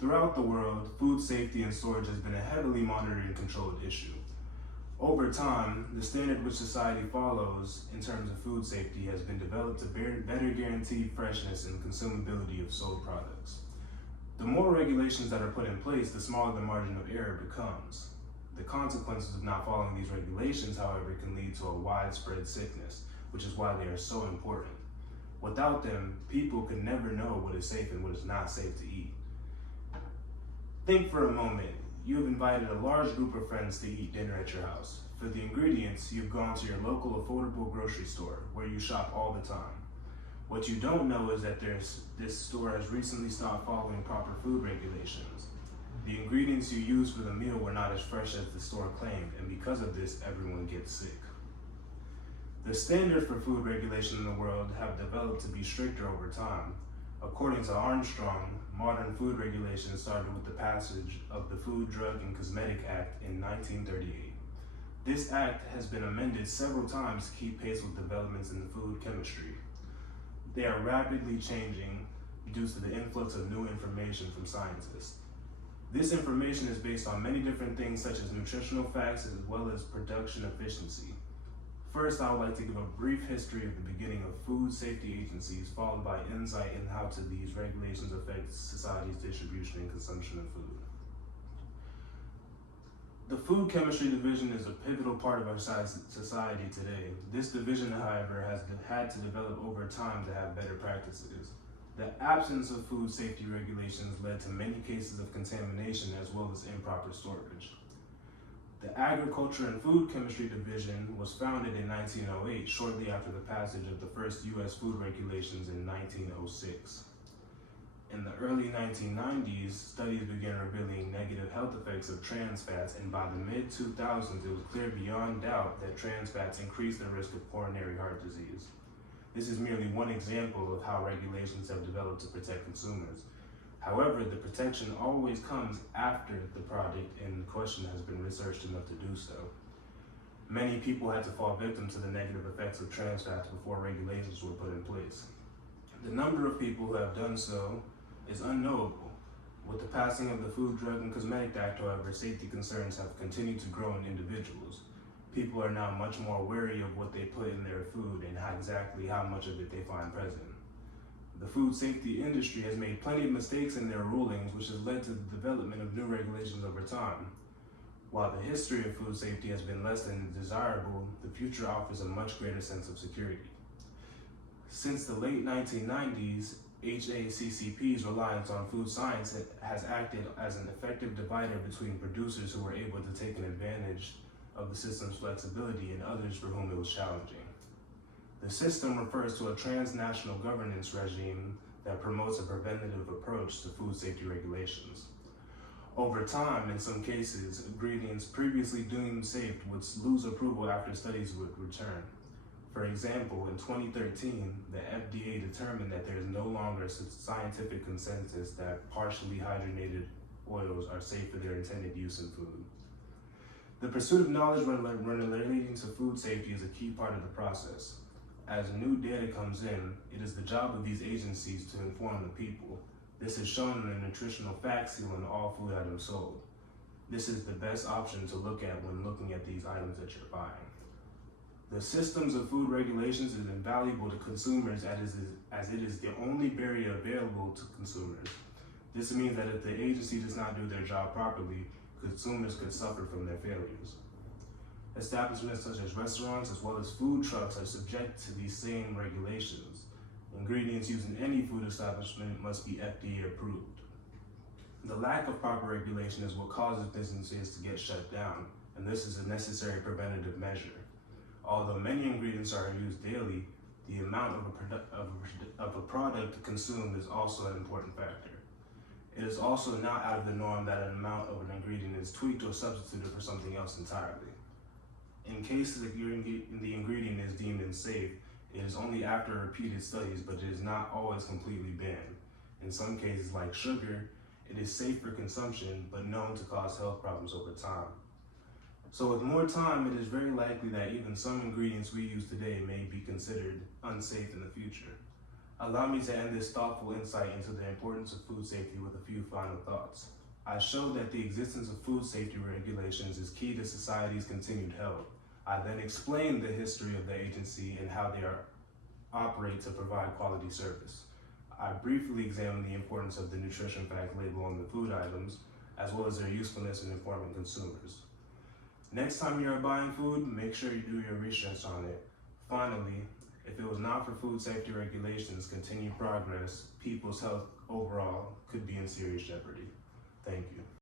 Throughout the world, food safety and storage has been a heavily monitored and controlled issue. Over time, the standard which society follows in terms of food safety has been developed to better guarantee freshness and consumability of sold products. The more regulations that are put in place, the smaller the margin of error becomes. The consequences of not following these regulations, however, can lead to a widespread sickness, which is why they are so important. Without them, people can never know what is safe and what is not safe to eat. Think for a moment. You have invited a large group of friends to eat dinner at your house. For the ingredients, you've gone to your local affordable grocery store, where you shop all the time. What you don't know is that this store has recently stopped following proper food regulations. The ingredients you used for the meal were not as fresh as the store claimed, and because of this, everyone gets sick. The standards for food regulation in the world have developed to be stricter over time. According to Armstrong, modern food regulations started with the passage of the Food, Drug, and Cosmetic Act in 1938. This act has been amended several times to keep pace with developments in food chemistry. They are rapidly changing due to the influx of new information from scientists. This information is based on many different things such as nutritional facts as well as production efficiency. First, I would like to give a brief history of the beginning of food safety agencies, followed by insight into how these regulations affect society's distribution and consumption of food. The Food Chemistry Division is a pivotal part of our society today. This division, however, has had to develop over time to have better practices. The absence of food safety regulations led to many cases of contamination as well as improper storage. The Agriculture and Food Chemistry Division was founded in 1908, shortly after the passage of the first U.S. food regulations in 1906. In the early 1990s, studies began revealing negative health effects of trans fats, and by the mid-2000s, it was clear beyond doubt that trans fats increase the risk of coronary heart disease. This is merely one example of how regulations have developed to protect consumers. However, the protection always comes after the product in question has been researched enough to do so. Many people had to fall victim to the negative effects of trans fats before regulations were put in place. The number of people who have done so is unknowable. With the passing of the Food, Drug, and Cosmetic Act, however, safety concerns have continued to grow in individuals. People are now much more wary of what they put in their food and exactly how much of it they find present. The food safety industry has made plenty of mistakes in their rulings, which has led to the development of new regulations over time. While the history of food safety has been less than desirable, the future offers a much greater sense of security. Since the late 1990s, HACCP's reliance on food science has acted as an effective divider between producers who were able to take an advantage of the system's flexibility and others for whom it was challenging. The system refers to a transnational governance regime that promotes a preventative approach to food safety regulations. Over time, in some cases, ingredients previously deemed safe would lose approval after studies would return. For example, in 2013, the FDA determined that there is no longer scientific consensus that partially hydrogenated oils are safe for their intended use in food. The pursuit of knowledge relating to food safety is a key part of the process. As new data comes in, it is the job of these agencies to inform the people. This is shown in the nutritional fact seal on all food items sold. This is the best option to look at when looking at these items that you're buying. The systems of food regulations is invaluable to consumers as it is the only barrier available to consumers. This means that if the agency does not do their job properly, consumers could suffer from their failures. Establishments such as restaurants as well as food trucks are subject to these same regulations. Ingredients used in any food establishment must be FDA approved. The lack of proper regulation is what causes businesses to get shut down, and this is a necessary preventative measure. Although many ingredients are used daily, the amount of a product consumed is also an important factor. It is also not out of the norm that an amount of an ingredient is tweaked or substituted for something else entirely. In cases that the ingredient is deemed unsafe, it is only after repeated studies, but it is not always completely banned. In some cases, like sugar, it is safe for consumption, but known to cause health problems over time. So with more time, it is very likely that even some ingredients we use today may be considered unsafe in the future. Allow me to end this thoughtful insight into the importance of food safety with a few final thoughts. I showed that the existence of food safety regulations is key to society's continued health. I then explained the history of the agency and how they operate to provide quality service. I briefly examined the importance of the nutrition fact label on the food items, as well as their usefulness in informing consumers. Next time you're buying food, make sure you do your research on it. Finally, if it was not for food safety regulations, continued progress, people's health overall could be in serious jeopardy. Thank you.